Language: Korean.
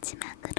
마지막으로